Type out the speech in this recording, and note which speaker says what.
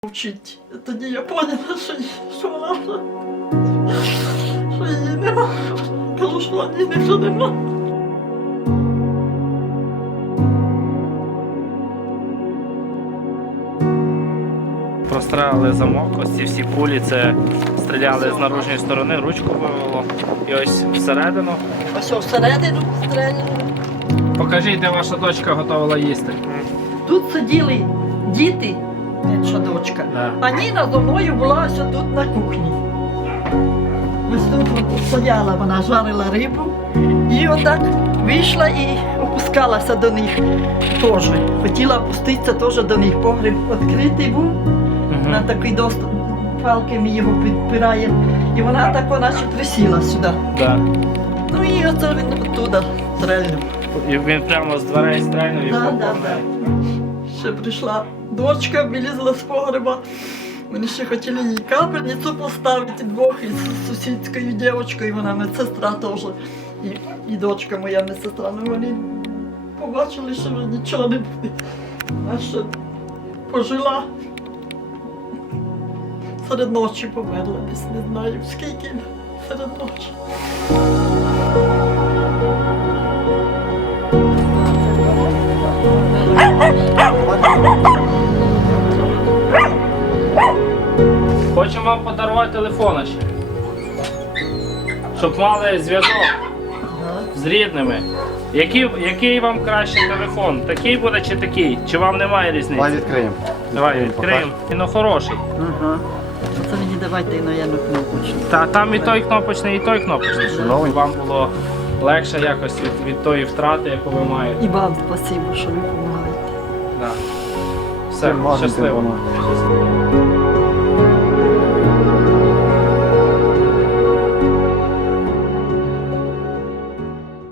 Speaker 1: Вчить. Тоді я поняла, що вона вже, що її нема. Кажу, що її вже нема.
Speaker 2: Прострелили замок, ось ці всі пулі, це стріляли з наружної сторони, ручку вивело. І ось всередину.
Speaker 1: Ось всередину стріляли.
Speaker 2: Покажіть, де ваша дочка готувала їсти.
Speaker 1: Тут сиділи діти, менша дочка,
Speaker 2: Да.
Speaker 1: а Ніна зо мною була ось тут на кухні. Ось тут стояла, вона жарила рибу і отак вийшла і опускалася до них теж. Хотіла опуститися теж до них. Погріб відкритий був, на такий доступ, палки ми його підпираємо. І вона так наче присіла сюди.
Speaker 2: Да.
Speaker 1: Ну і оце він оттуда стрельнув.
Speaker 2: І він прямо з дверей стрельнув і попав в неї.
Speaker 1: Ще прийшла дочка, вилізла з погреба. Вони ще хотіли їй капельницю поставити двох із сусідською дівчинкою, вона медсестра теж. І дочка моя медсестра. Ну вони побачили, що вже нічого не буде. А ще пожила. Серед ночі померла, десь не знаю скільки, серед ночі.
Speaker 2: Хочемо вам подарувати телефон ще. Щоб мали зв'язок з рідними. Який вам краще телефон? Такий буде чи такий? Чи вам немає різниці?
Speaker 3: Давай відкриємо.
Speaker 2: Давай відкриємо. Він хороший.
Speaker 1: Ага. Це мені давайте, наверное, кнопочку.
Speaker 2: Та там і той кнопочний, і той кнопочний.
Speaker 3: Новий.
Speaker 2: Щоб вам було легше якось від тої втрати, яку ви маєте.
Speaker 1: І вам спасибо, що ви допомагаєте.
Speaker 2: Да. Все,
Speaker 3: Можна
Speaker 2: щасливо.
Speaker 3: телефонувати.